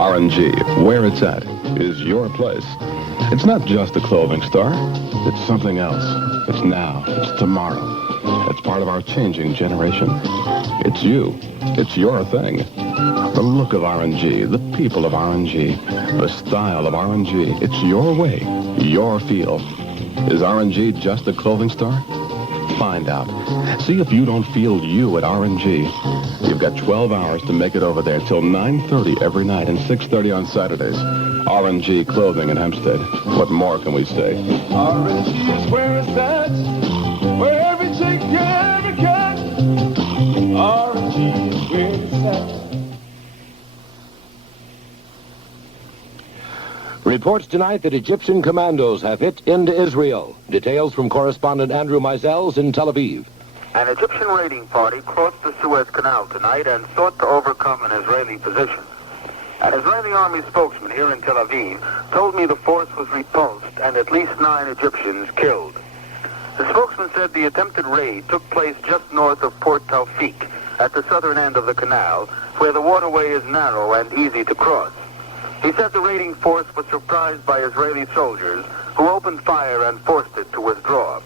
R&G, where it's at, is your place. It's not just a clothing store. It's something else. It's now. It's tomorrow. It's part of our changing generation. It's you. It's your thing. The look of R&G, the people of R&G, the style of R&G. It's your way, your feel. Is R&G just a clothing store? Find out. See if you don't feel you at R&G. You've got 12 hours to make it over there till 9:30 every night and 6:30 on Saturdays. R&G Clothing in Hempstead. What more can we say? R&G is where it's at, where every chick and every cat. R&G is where it's at. Reports tonight that Egyptian commandos have hit into Israel. Details from correspondent Andrew Mizels in Tel Aviv. An Egyptian raiding party crossed the Suez Canal tonight and sought to overcome an Israeli position. An Israeli army spokesman here in Tel Aviv told me the force was repulsed and at least 9 Egyptians killed. The spokesman said the attempted raid took place just north of Port Tawfiq, at the southern end of the canal, where the waterway is narrow and easy to cross. He said the raiding force was surprised by Israeli soldiers who opened fire and forced it to withdraw.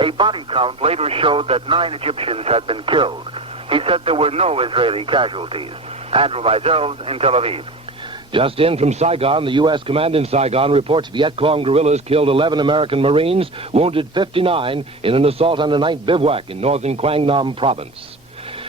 A body count later showed that 9 Egyptians had been killed. He said there were no Israeli casualties. Andrew Mizels in Tel Aviv. Just in from Saigon, the U.S. command in Saigon reports Viet Cong guerrillas killed 11 American Marines, wounded 59 in an assault on a night bivouac in northern Quang Nam province.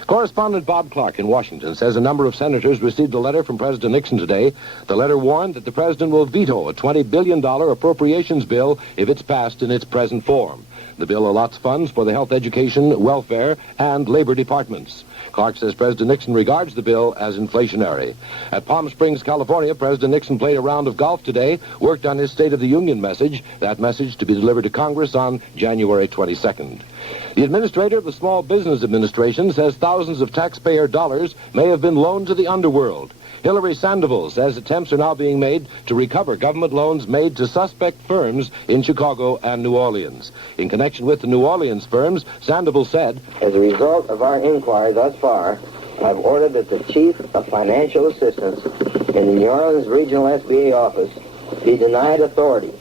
Correspondent Bob Clark in Washington says a number of senators received a letter from President Nixon today. The letter warned that the president will veto a $20 billion appropriations bill if it's passed in its present form. The bill allots funds for the health, education, welfare, and labor departments. Clark says President Nixon regards the bill as inflationary. At Palm Springs, California, President Nixon played a round of golf today, worked on his State of the Union message, that message to be delivered to Congress on January 22nd. The administrator of the Small Business Administration says thousands of taxpayer dollars may have been loaned to the underworld. Hillary Sandoval says attempts are now being made to recover government loans made to suspect firms in Chicago and New Orleans. In connection with the New Orleans firms, Sandoval said, as a result of our inquiry thus far, I've ordered that the Chief of Financial Assistance in the New Orleans Regional SBA office be denied authority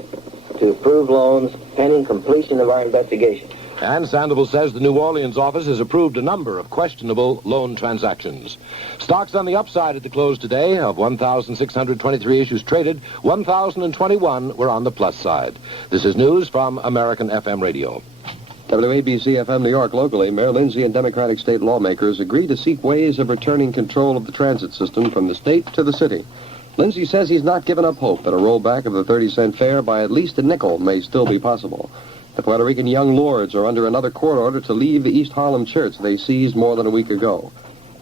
to approve loans pending completion of our investigation. And Sandoval says the New Orleans office has approved a number of questionable loan transactions. Stocks on the upside at the close today. Of 1,623 issues traded, 1,021 were on the plus side. This is news from American FM Radio. WABC FM New York. Locally, Mayor Lindsay and Democratic state lawmakers agreed to seek ways of returning control of the transit system from the state to the city. Lindsay says he's not given up hope that a rollback of the 30-cent fare by at least a nickel may still be possible. The Puerto Rican young lords are under another court order to leave the East Harlem church they seized more than a week ago.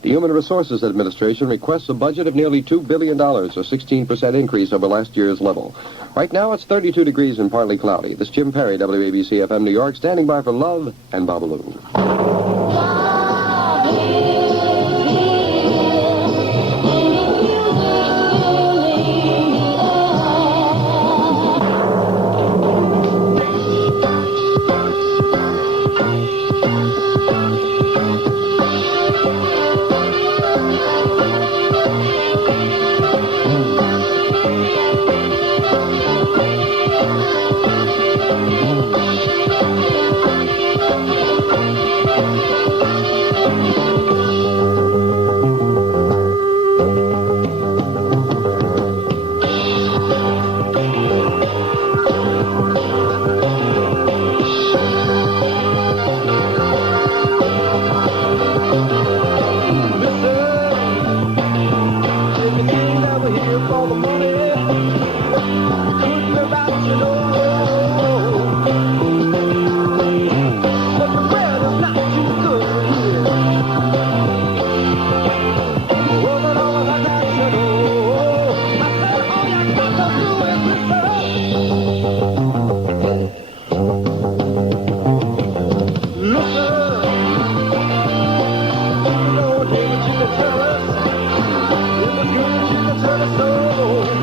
The Human Resources Administration requests a budget of nearly $2 billion, a 16% increase over last year's level. Right now, it's 32 degrees and partly cloudy. This is Jim Perry, WABC FM New York, standing by for Love and Babaloo. Tell us,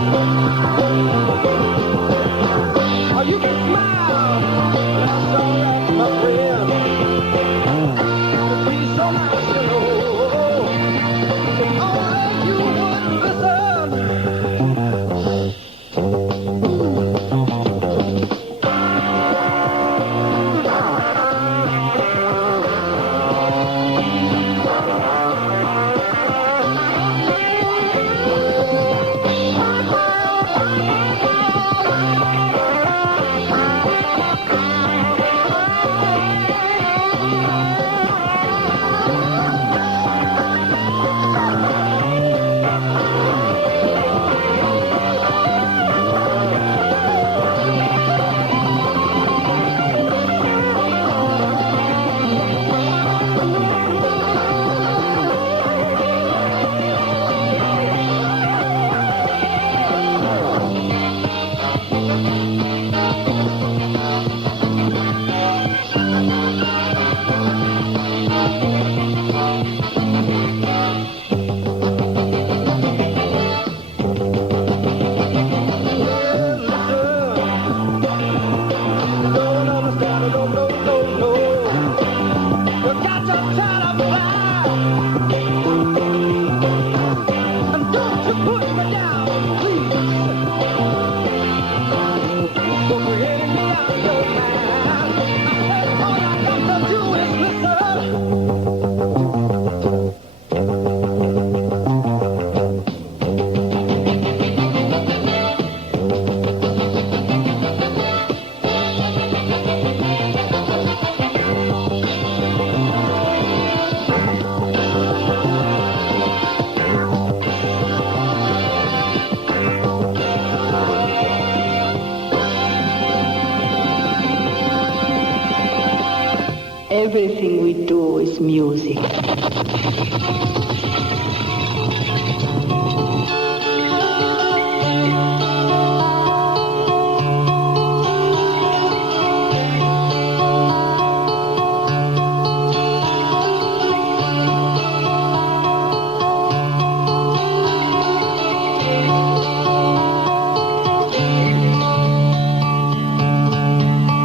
Everything we do is music.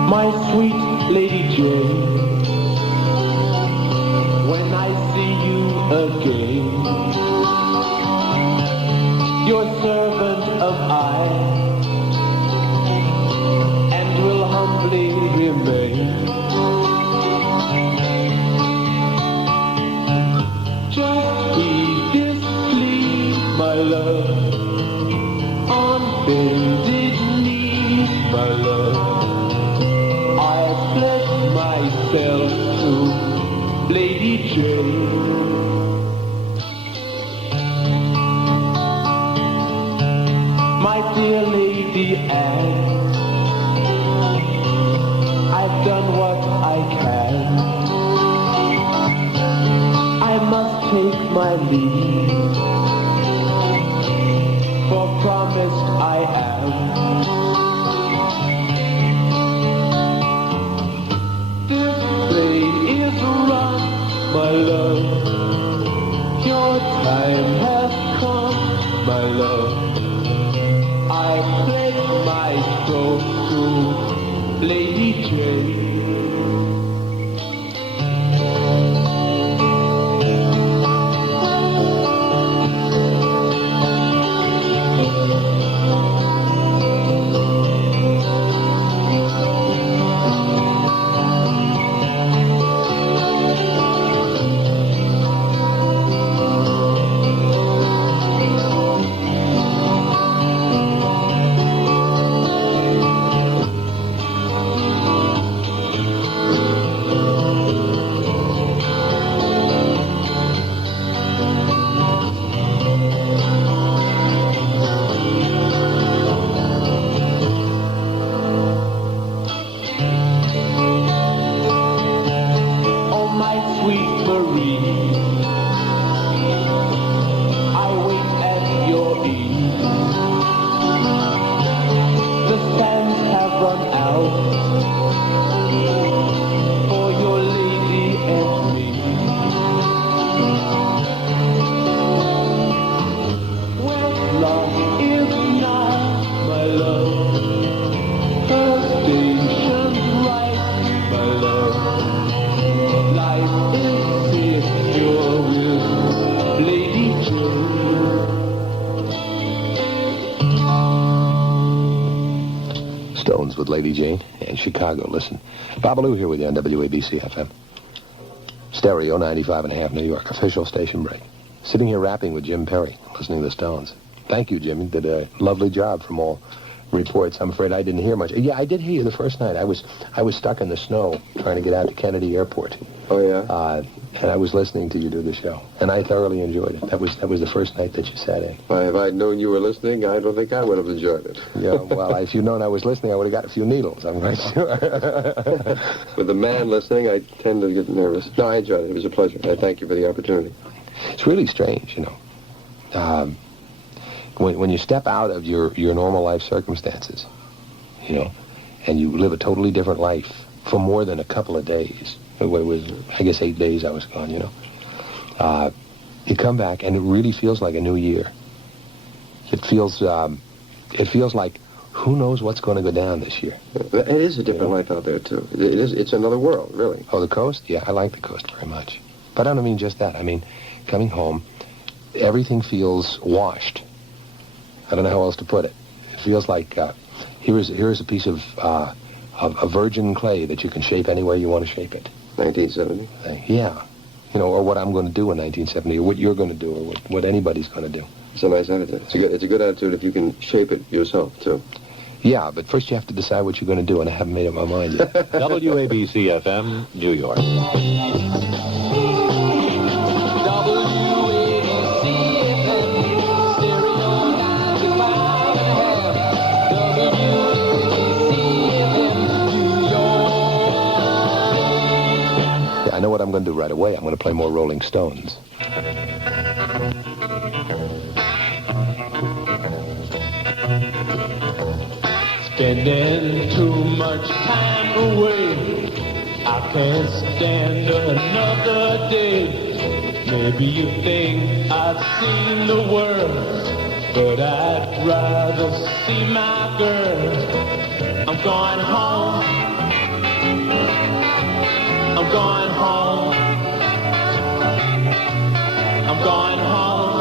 My sweet Lady Jane, when I see you again, your servant am I, and will humbly remain. Just heed this plea, my love, on bended knee, my love. I pledge myself to Lady Jane. My dear Lady Anne, I've done what I can. I must take my leave, for promised I am. My love, your time has come, my love. I pledge my soul to Lady Jane. With Lady Jane and Chicago. Listen, Babalu here with you on WABC FM. Stereo 95.5 New York, official station break. Sitting here rapping with Jim Perry, listening to the Stones. Thank you, Jim. You did a lovely job from all reports. I'm afraid I didn't hear much. Yeah, I did hear you the first night. I was stuck in the snow trying to get out to Kennedy Airport. Oh, yeah? And I was listening to you do the show, and I thoroughly enjoyed it. That was the first night that you sat in. If I'd known you were listening, I don't think I would have enjoyed it. Yeah, well, if you'd known I was listening, I would have got a few needles, I'm quite sure. With the man listening, I tend to get nervous. No, I enjoyed it. It was a pleasure. I thank you for the opportunity. It's really strange, you know. When you step out of your normal life circumstances, you know, and you live a totally different life for more than a couple of days. It was, I guess, 8 days I was gone, you know. You come back, and it really feels like a new year. It feels like who knows what's going to go down this year. It is a different life out there, too. It's another world, really. Oh, the coast? Yeah, I like the coast very much. But I don't mean just that. I mean, coming home, everything feels washed. I don't know how else to put it. It feels like here's a piece of virgin clay that you can shape any way you want to shape it. 1970? Yeah. You know, or what I'm going to do in 1970, or what you're going to do, or what anybody's going to do. It's a nice attitude. It's a good attitude if you can shape it yourself, too. Yeah, but first you have to decide what you're going to do, and I haven't made up my mind yet. WABC FM, New York. I'm going to do right away. I'm going to play more Rolling Stones. Spending too much time away, I can't stand another day. Maybe you think I've seen the world, but I'd rather see my girl. I'm going home. I'm going home. I'm going home.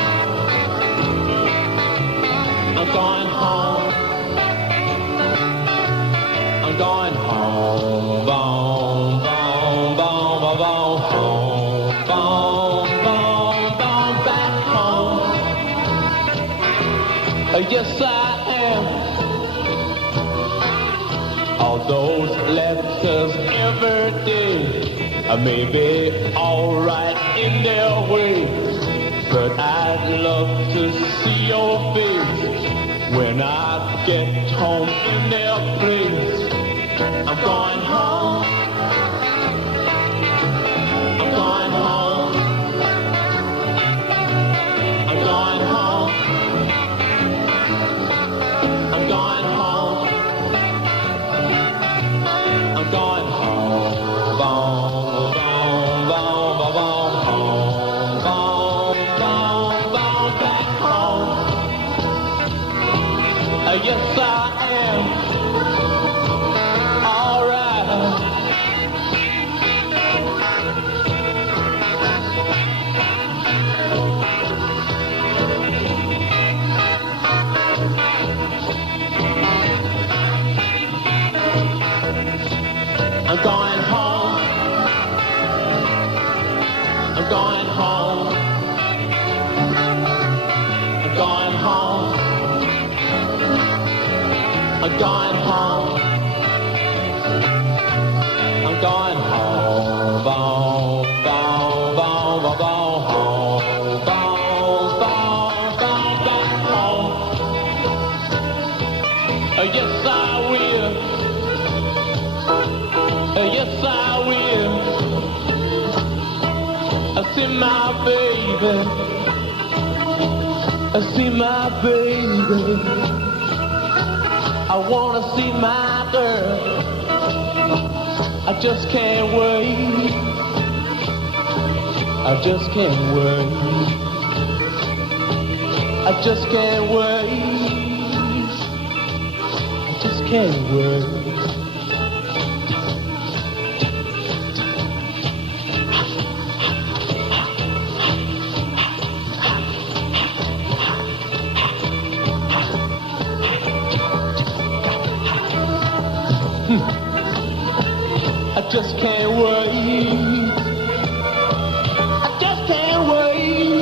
I'm going home. I'm going home. Boom, boom, boom, boom, boom, home. Boom, boom, boom, back home. Yes, I am. All those letters every day may be alright in their way, but I'd love to see your face when I get home in their place. I'm going home. I'm going home. I'm going home. I'm going home. I'm going home. Boom, boom, boom, boom, boom, home. Boom, boom, boom, back home. Yes, I am. All right. I'm going home. I'm going home. I'm going home. I'm going home. I'm going home. Boom, boom, boom, boom, boom, home. Boom, boom, boom, back home. Yes, I will. Yes, I will. I see my baby. I see my baby. I wanna see my girl. I just can't wait. I just can't wait. I just can't wait. I just can't wait. I just can't wait. I just can't wait.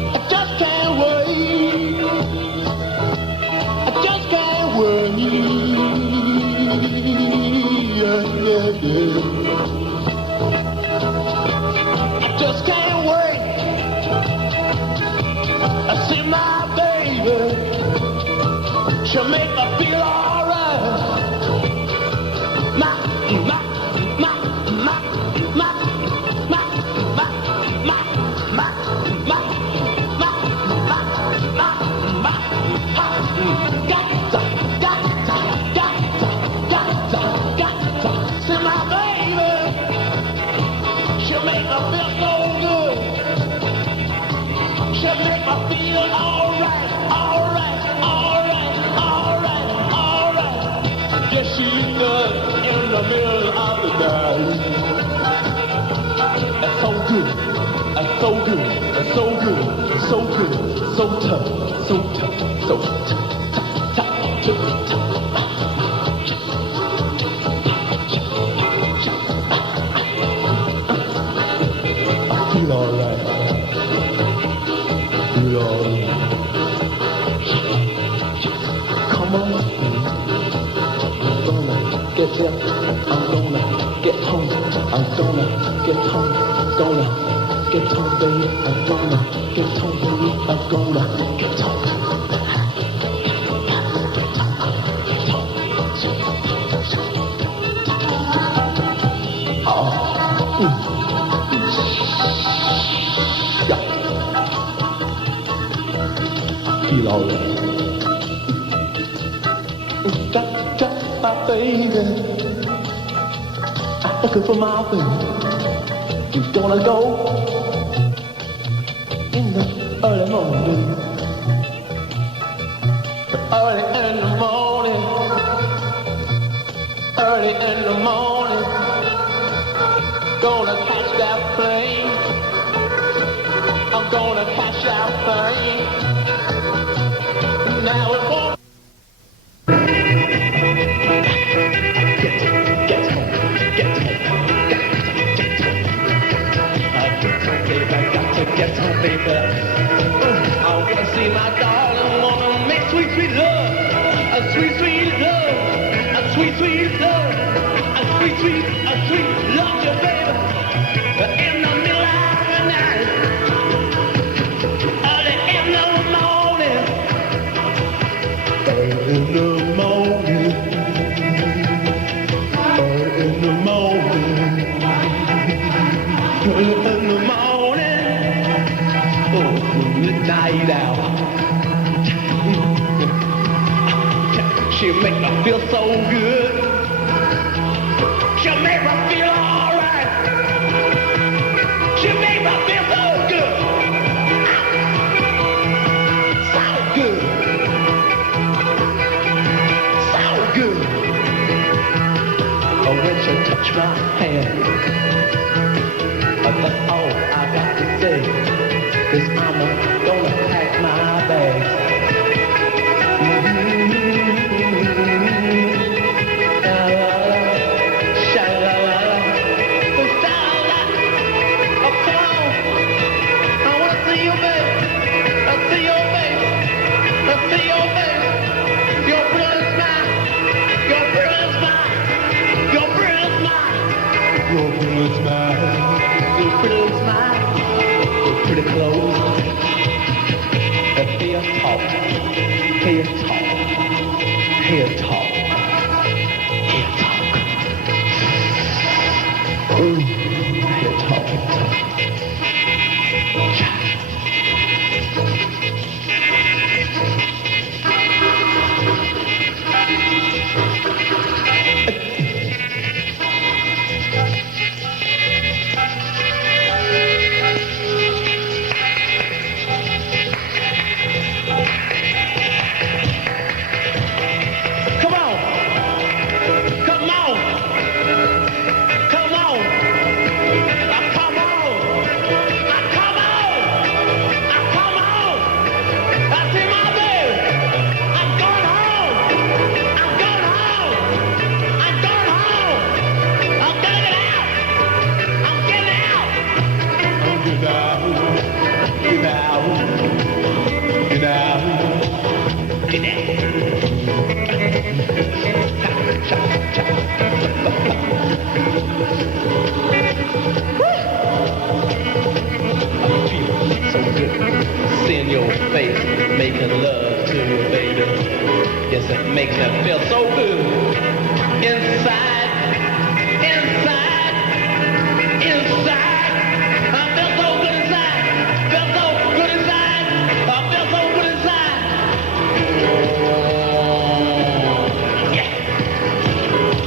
I just can't wait. I just can't wait. Yeah, yeah, yeah. I just can't wait. I see my baby. She'll make me feel alright. See my baby, she'll make me feel so good. She'll make me feel alright, alright, alright, alright, alright. Yes, she does in the middle of the night. That's so good, that's so good, that's so good, so good, so tough, so tough, so tough, tough, tough, tough. Feel alright. Feel alright. Come on. I'm gonna get here. I'm gonna get home. I'm gonna get home. Gonna get home, baby. I'm gonna get home, baby. I'm gonna get home. Oh. feel alright. Got my baby, I'm looking for my baby. You gonna go in the early morning, early in the morning, early in the morning. Gonna catch that plane. I'm gonna catch that plane. Now it won't. Get home, get home, got to get home, baby. I wanna see my darling, wanna make sweet, sweet love, a sweet, sweet love, a sweet, sweet love, a sweet, sweet, a sweet love, you baby. In the middle of the night, early in the morning, early in the morning, early in the morning, early in the morning, oh, midnight hour. She make me feel so good. She make me feel alright. She make me feel so good. So good. So good. Oh, when she touch my hand, that's all I got to say. 'Cause I'm gonna pack my bags. Pretty clothes. Here talk. Here talk. Here talk. Here talk. Ooh. Here talk. Here talk. Seeing your face, making love to you, baby. Yes, it makes me feel so good. Inside, inside, inside. I feel so good inside. Feel so good inside. I feel so good inside. Yeah.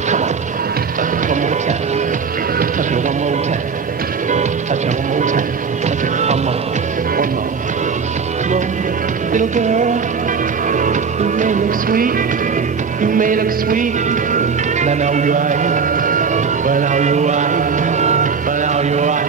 Come on. Touch me one more time. Touch me one more time. Touch me one more time. Touch me one more. One more. Little girl, you may look sweet, you may look sweet, but I know you are, but now you are, but now you are.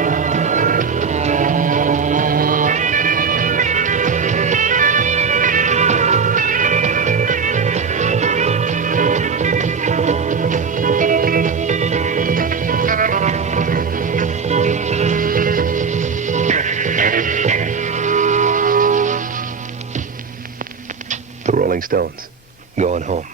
The Rolling Stones, Going Home.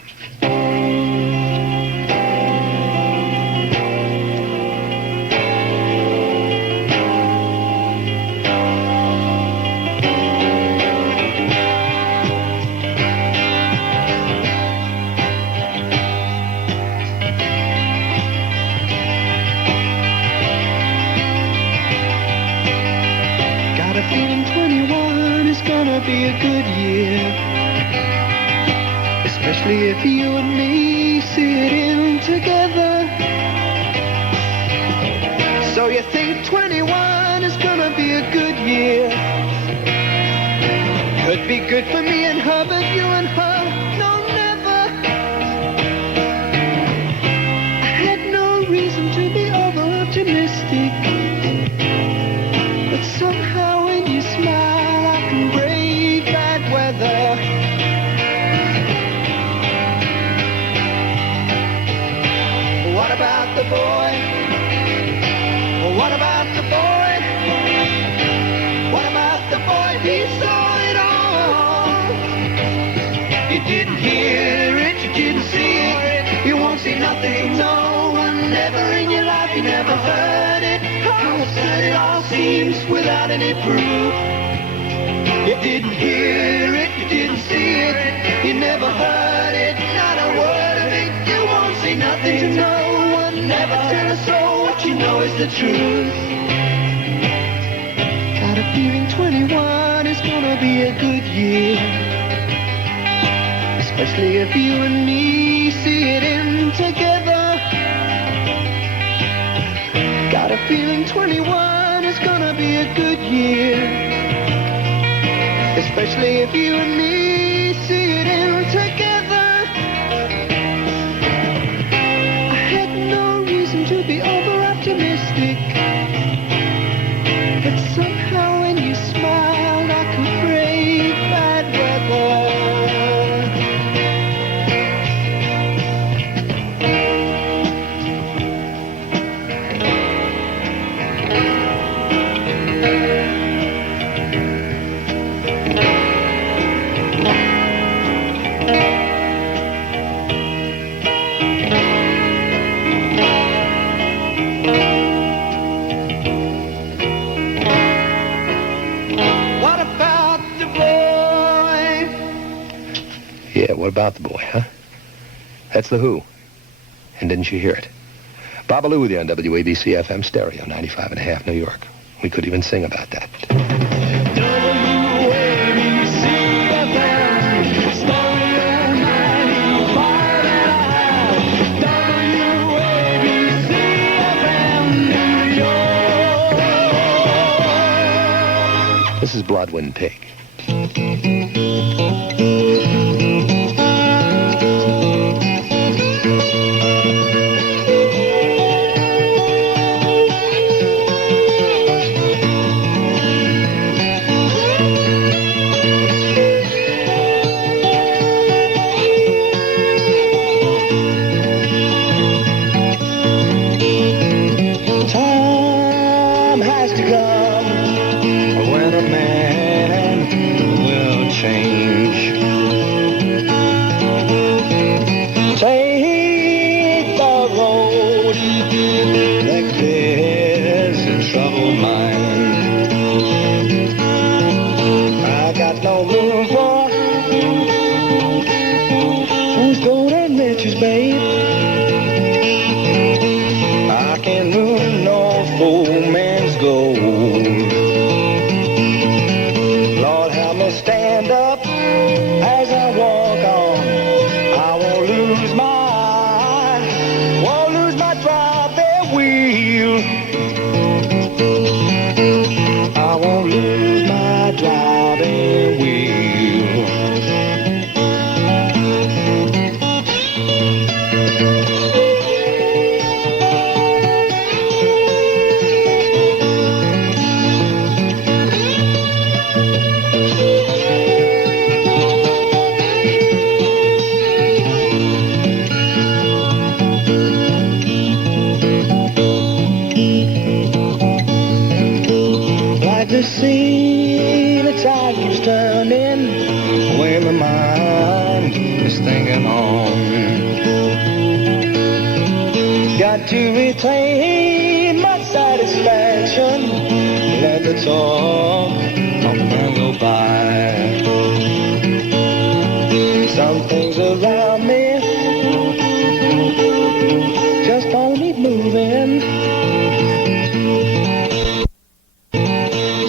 Got a feeling 21 is gonna be a good year. year, especially if you and me see it in together. So you think 21 is gonna be a good year? Could be good for me and her, but you and her, no, never. I had no reason to be over-optimistic, but somehow when you smile I can brave bad weather. What about the boy? What about the boy? What about the boy? He saw it all. You didn't hear it, you didn't see it, you won't see nothing, no one, never in your life, you never heard it. How absurd it all seems without any proof. You didn't hear it, you didn't see it, you never heard it, not a word of it, you won't see nothing to no one, never tell a soul what you know is the truth. Got a feeling 21 is gonna be a good year, especially if you and me see it in together. Got a feeling 21 is gonna be a good year, especially if you and me see it in together. I had no reason to be over-optimistic, but somehow when you smiled I could brave bad weather. What about the boy? Yeah, what about the boy, huh? That's The Who. And didn't you hear it? Babalu with you on WABC FM stereo, 95.5 New York. We could even sing about that. WABC FM, stereo 95.5. WABC FM, New York. This is Bloodwind Pig. Time has to come when a man will change. Take the road that clears a troubled mind. I got no room for who's golden riches, babe. I can't ruin no fool man's gold. Lord, help me stand up as I walk on. I won't lose my driving wheel. I won't lose my driving wheel. Like the sea, the tide keeps turning when my mind is thinking on. Got to retain my satisfaction. Let the talk of man go by. Some things around me just don't need moving.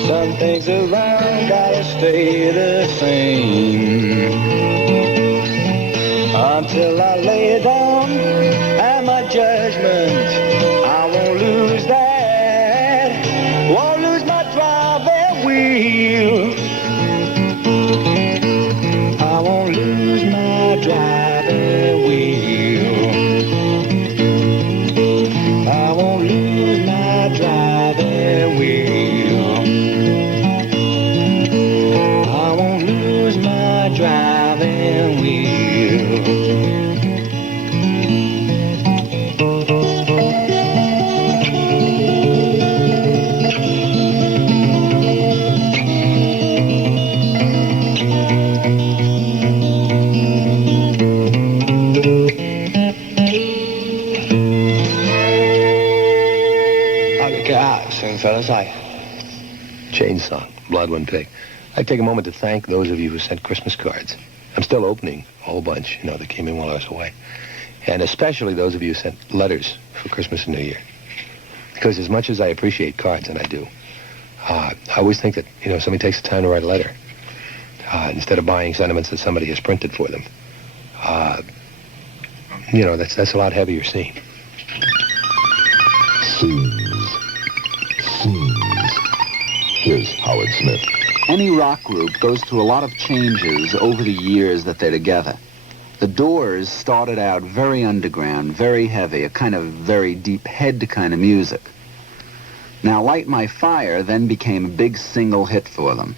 Some things around gotta stay the same. until I lay it down. And my judgment, I won't lose that. Won't lose my driving wheel. I won't lose my driving wheel. I won't lose my driving wheel. I won't lose my driving wheel. Fellas, Chain song, Blood One Pig. I'd take a moment to thank those of you who sent Christmas cards. I'm still opening a whole bunch, that came in while I was away. And especially those of you who sent letters for Christmas and New Year. Because as much as I appreciate cards, and I do, I always think that, somebody takes the time to write a letter instead of buying sentiments that somebody has printed for them. That's a lot heavier scene. Here's Howard Smith. Any rock group goes through a lot of changes over the years that they're together. The Doors started out very underground, very heavy, a kind of very deep head kind of music. Now, Light My Fire then became a big single hit for them.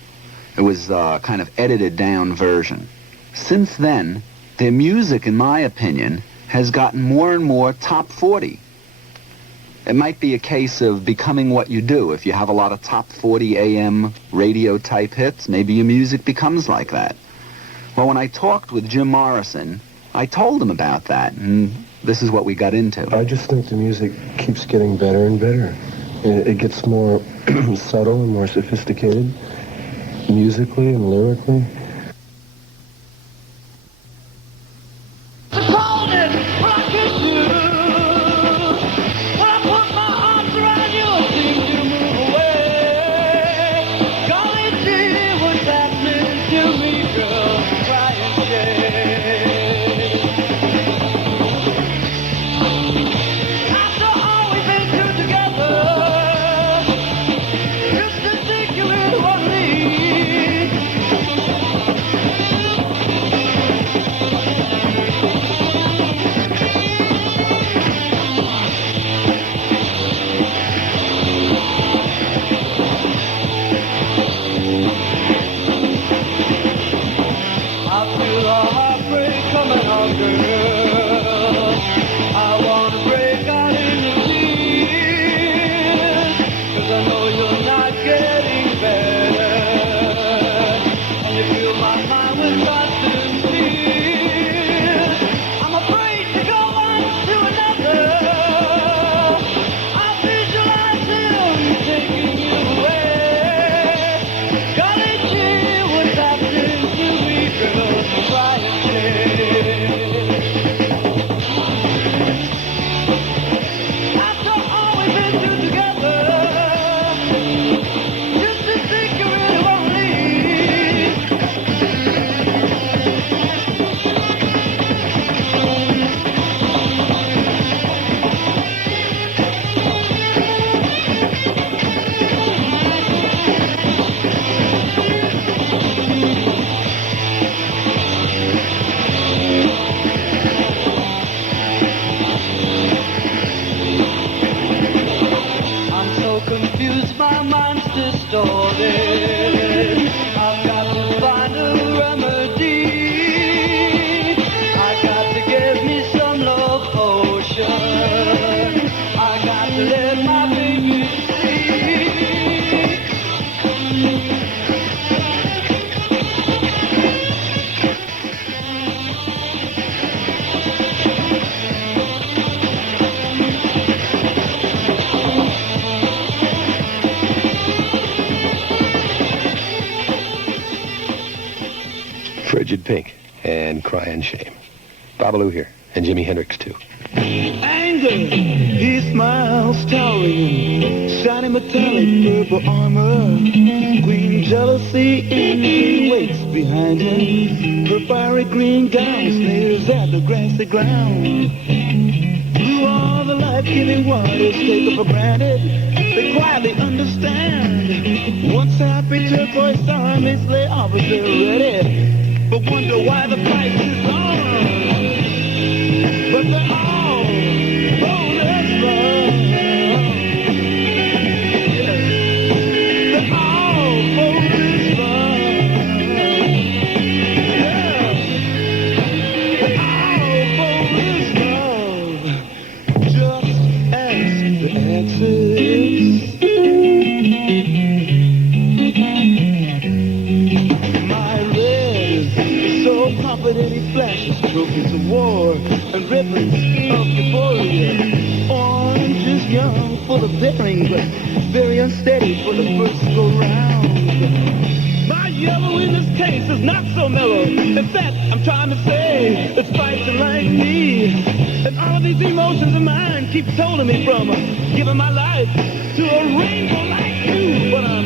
It was a kind of edited down version. Since then, their music, in my opinion, has gotten more and more top 40. It might be a case of becoming what you do. If you have a lot of top 40 AM radio type hits, maybe your music becomes like that. Well, when I talked with Jim Morrison, I told him about that, and this is what we got into. I just think the music keeps getting better and better. It gets more subtle and more sophisticated, musically and lyrically. Frigid Pink and Crying Shame. Babalu here. And Jimi Hendrix, too. Anger, he smiles towering, shiny metallic purple armor. Queen jealousy in he waits behind him. Her fiery green gown sneers at the grassy ground. Blue are the life-giving waters taken for granted. They quietly understand. Once happy turquoise armies lay opposite ready, but wonder why the fight is on. But they're all bold as love. Yeah. They're all bold as love. Yeah. They're all bold as love. Just as the exes. My red is so confident he flashes trophies of war and ribbons of euphoria. Orange is young, full of daring, but very unsteady for the first go-round. My yellow in this case is not so mellow. In fact, I'm trying to say it's fighting like me. And all of these emotions of mine keep holding me from giving my life to a rainbow like you. But I'm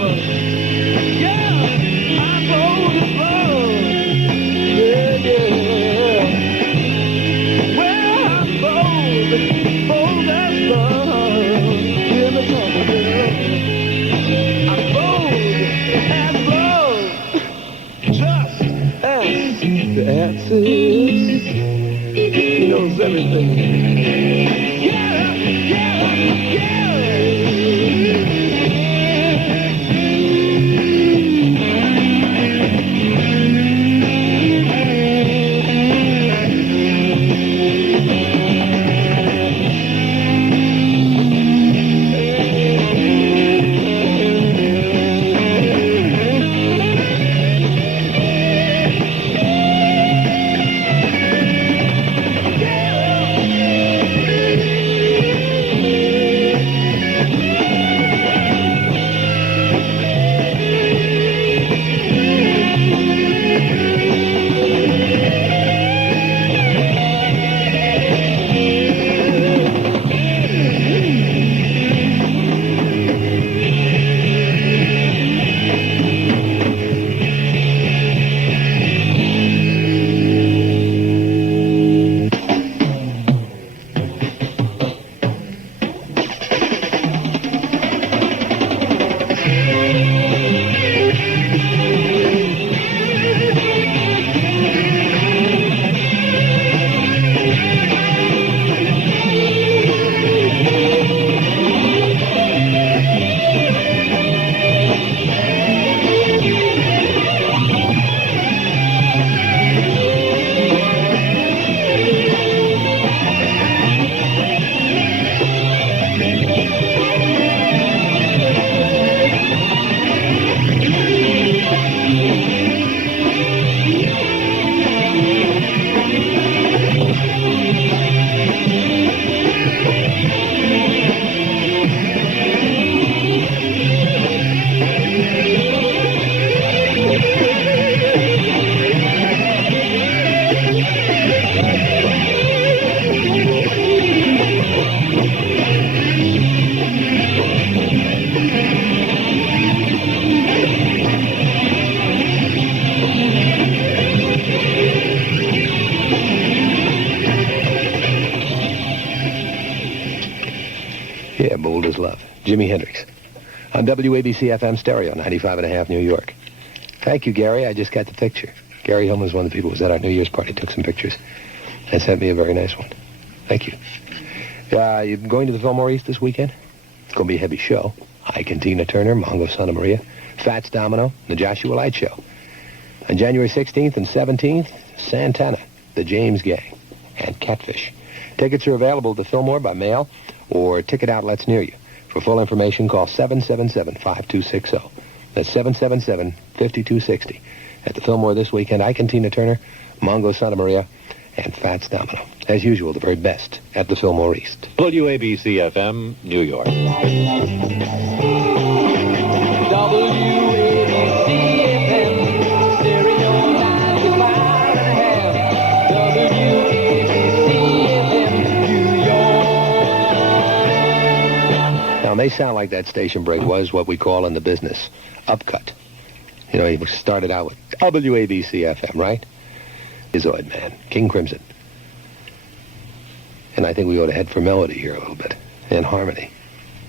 bold as love. Yeah, yeah. Well, I'm bold as love. Hear me talking, girl. I'm bold as love. Just as the axis. He knows everything. Yeah, yeah, yeah. Yeah, bold as love. Jimi Hendrix. On WABC FM stereo, 95.5 New York. Thank you, Gary. I just got the picture. Gary Hillman was one of the people who was at our New Year's party, took some pictures, and sent me a very nice one. Thank you. You going to the Fillmore East this weekend? It's going to be a heavy show. Ike and Tina Turner, Mongo Santa Maria, Fats Domino, the Joshua Light Show. On January 16th and 17th, Santana, the James Gang, and Catfish. Tickets are available at the Fillmore by mail or ticket outlets near you. For full information, call 777-5260. That's 777-5260. At the Fillmore this weekend, Ike and Tina Turner, Mongo Santa Maria, and Fats Domino. As usual, the very best at the Fillmore East. WABC FM, New York. WABC FM, stereo 95.5. WABC they sound like that station break was what we call in the business upcut. You know, he started out with WABC FM, right? Izoid, man. King Crimson. And I think we ought to head for melody here a little bit. And harmony.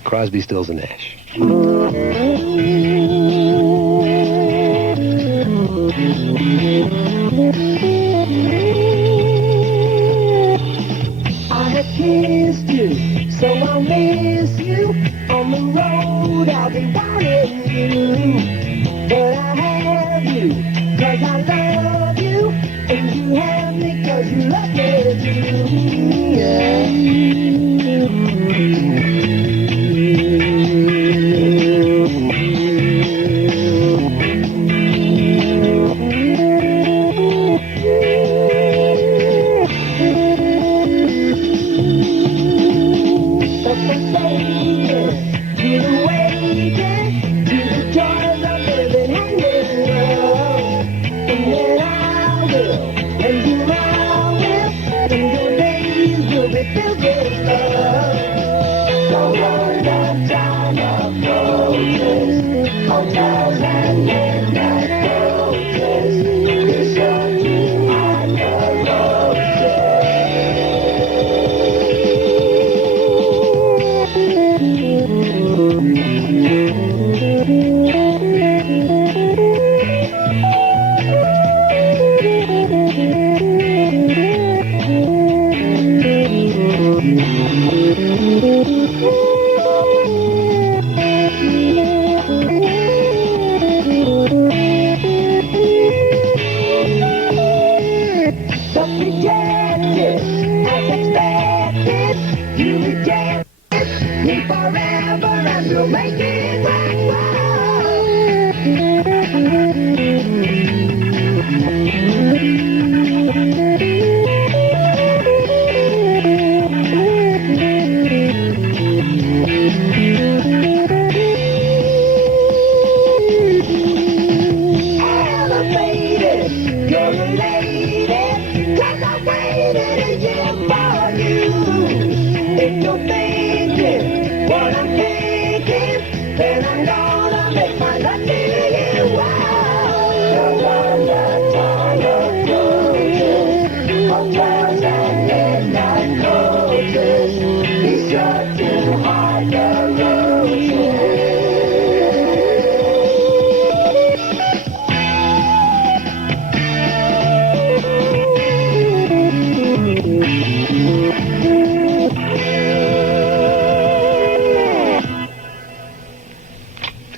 Crosby, Stills, and Nash. I have kissed you, so I'll miss you. On the road, I'll be wanting you. But I have you, 'cause I love you. And you have me 'cause you love me too. Yeah.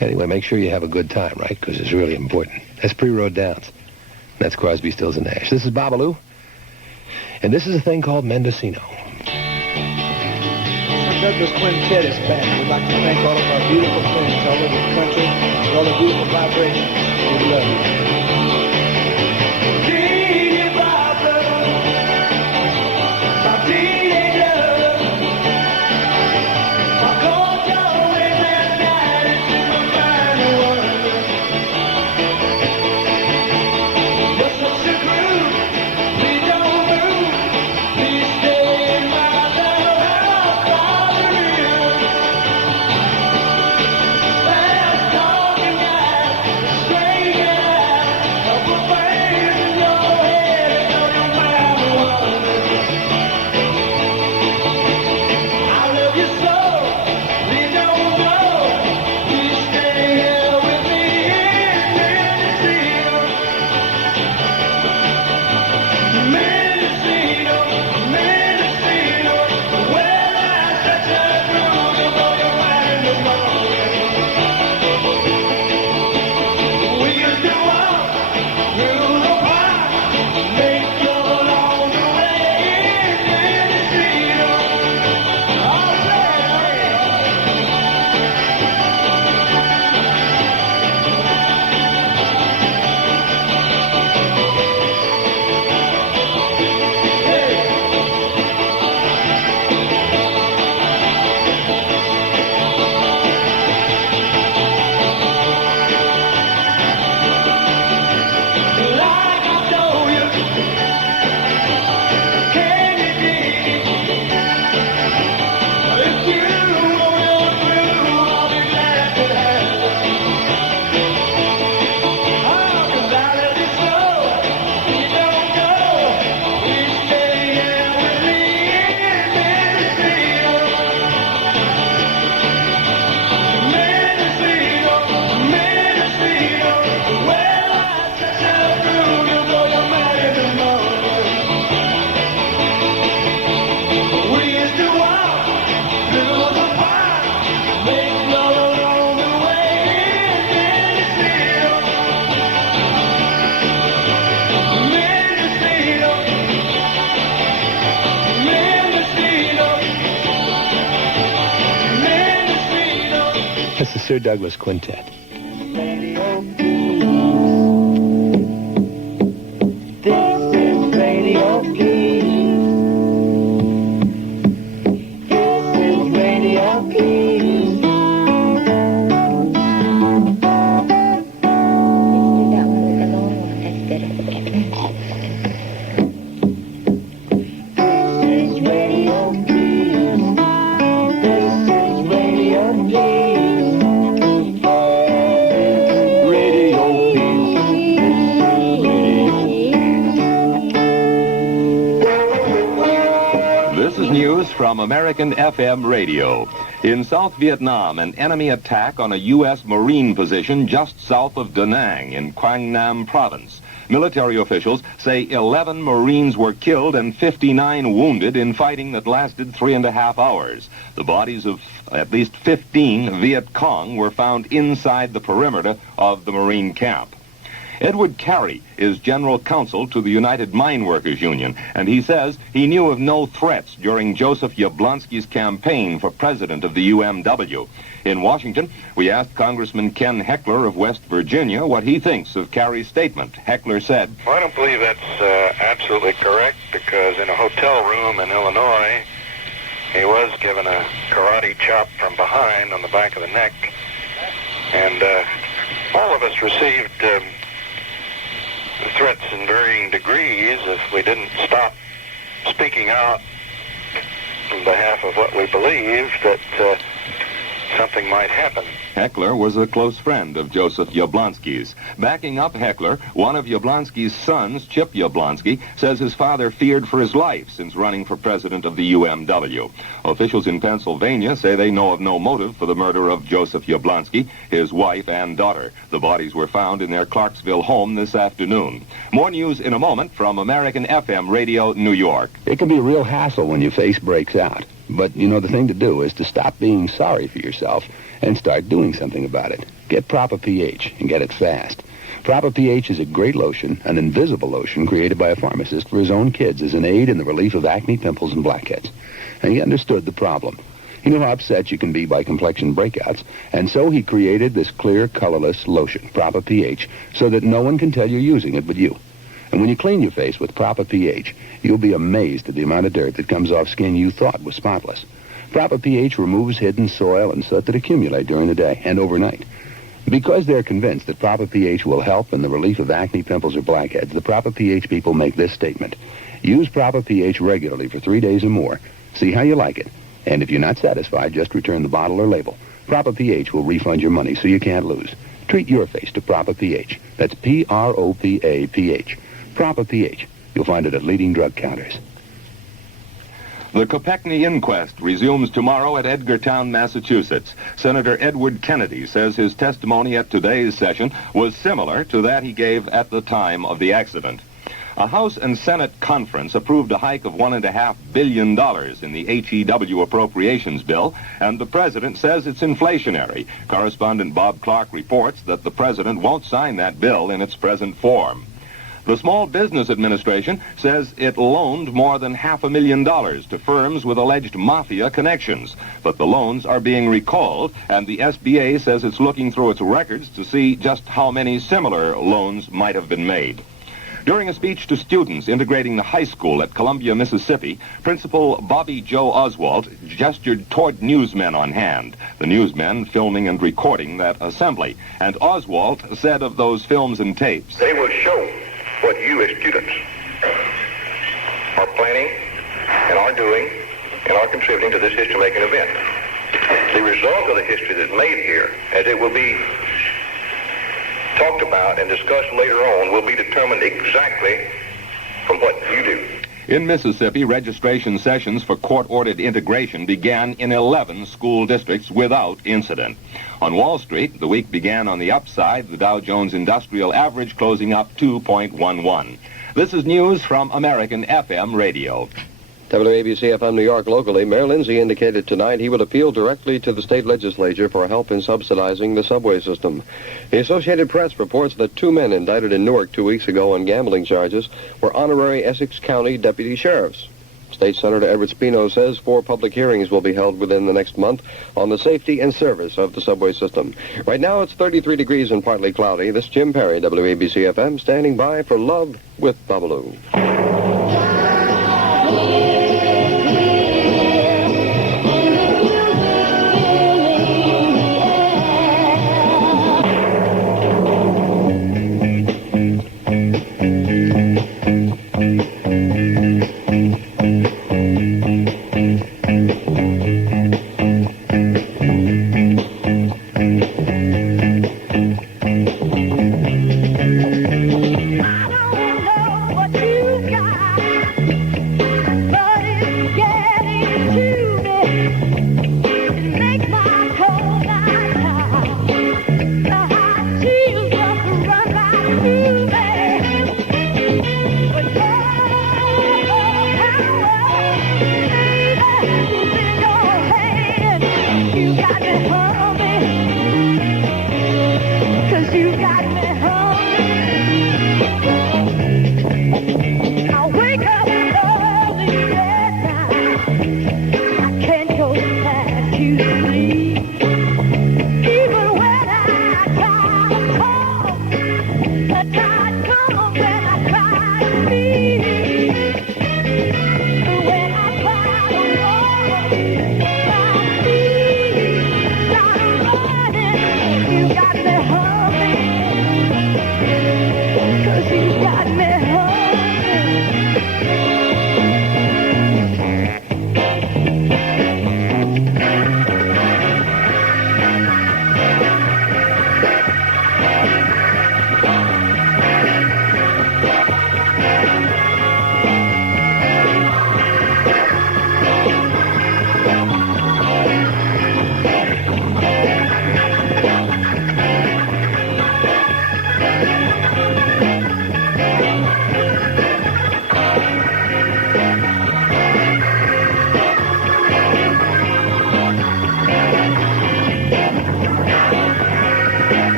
Anyway, make sure you have a good time, right? Because it's really important. That's Pre-Road Downs. That's Crosby, Stills, and Nash. This is Babalu, and this is a thing called Mendocino. Douglas Quintet is back. We'd like to thank all of our beautiful friends all over the country for all the beautiful vibrations. We love you. Sir Douglas Quintet. Radio Keys. This is Radio Keys. This is Radio Keys. From American FM radio. In South Vietnam, an enemy attack on a U.S. Marine position just south of Da Nang in Quang Nam province. Military officials say 11 Marines were killed and 59 wounded in fighting that lasted 3.5 hours. The bodies of at least 15 Viet Cong were found inside the perimeter of the Marine camp. Edward Carey is general counsel to the United Mine Workers Union, and he says he knew of no threats during Joseph Yablonsky's campaign for president of the UMW. In Washington, we asked Congressman Ken Heckler of West Virginia what he thinks of Carey's statement. Heckler said, "Well, I don't believe that's absolutely correct, because in a hotel room in Illinois, he was given a karate chop from behind on the back of the neck, and all of us received threats in varying degrees if we didn't stop speaking out on behalf of what we believed that something might happen." Heckler was a close friend of Joseph Yablonsky's. Backing up Heckler, one of Yablonsky's sons, Chip Yablonsky, says his father feared for his life since running for president of the UMW. Officials in Pennsylvania say they know of no motive for the murder of Joseph Yablonsky, his wife, and daughter. The bodies were found in their Clarksville home this afternoon. More news in a moment from American FM Radio, New York. It can be a real hassle when your face breaks out. But, you know, the thing to do is to stop being sorry for yourself and start doing something about it. Get Proper pH and get it fast. Proper pH is a great lotion, an invisible lotion created by a pharmacist for his own kids as an aid in the relief of acne, pimples, and blackheads. And he understood the problem. He knew how upset you can be by complexion breakouts, and so he created this clear, colorless lotion, Proper pH, so that no one can tell you're using it but you. And when you clean your face with Proper pH, you'll be amazed at the amount of dirt that comes off skin you thought was spotless. Proper pH removes hidden soil and soot that accumulate during the day and overnight. Because they're convinced that Proper pH will help in the relief of acne, pimples, or blackheads, the Proper pH people make this statement. Use Proper pH regularly for 3 days or more. See how you like it. And if you're not satisfied, just return the bottle or label. Proper pH will refund your money so you can't lose. Treat your face to Proper pH. That's P-R-O-P-A-P-H. Proper pH. You'll find it at leading drug counters. The Kopechne inquest resumes tomorrow at Edgartown, Massachusetts. Senator Edward Kennedy says his testimony at today's session was similar to that he gave at the time of the accident. A House and Senate conference approved a hike of $1.5 billion in the HEW appropriations bill, and the president says it's inflationary. Correspondent Bob Clark reports that the president won't sign that bill in its present form. The Small Business Administration says it loaned more than $500,000 to firms with alleged mafia connections. But the loans are being recalled, and the SBA says it's looking through its records to see just how many similar loans might have been made. During a speech to students integrating the high school at Columbia, Mississippi, Principal Bobby Joe Oswalt gestured toward newsmen on hand, the newsmen filming and recording that assembly. And Oswalt said of those films and tapes, "They will show what you as students are planning and are doing and are contributing to this history-making event. The result of the history that's made here, as it will be talked about and discussed later on, will be determined exactly from what you do." In Mississippi, registration sessions for court-ordered integration began in 11 school districts without incident. On Wall Street, the week began on the upside, the Dow Jones Industrial Average closing up 2.11. This is news from American FM Radio. WABC FM New York locally, Mayor Lindsay indicated tonight he would appeal directly to the state legislature for help in subsidizing the subway system. The Associated Press reports that 2 men indicted in Newark 2 weeks ago on gambling charges were honorary Essex County deputy sheriffs. State Senator Edward Spino says 4 public hearings will be held within the next month on the safety and service of the subway system. Right now it's 33 degrees and partly cloudy. This is Jim Perry, WABC FM, standing by for Love with Babalu.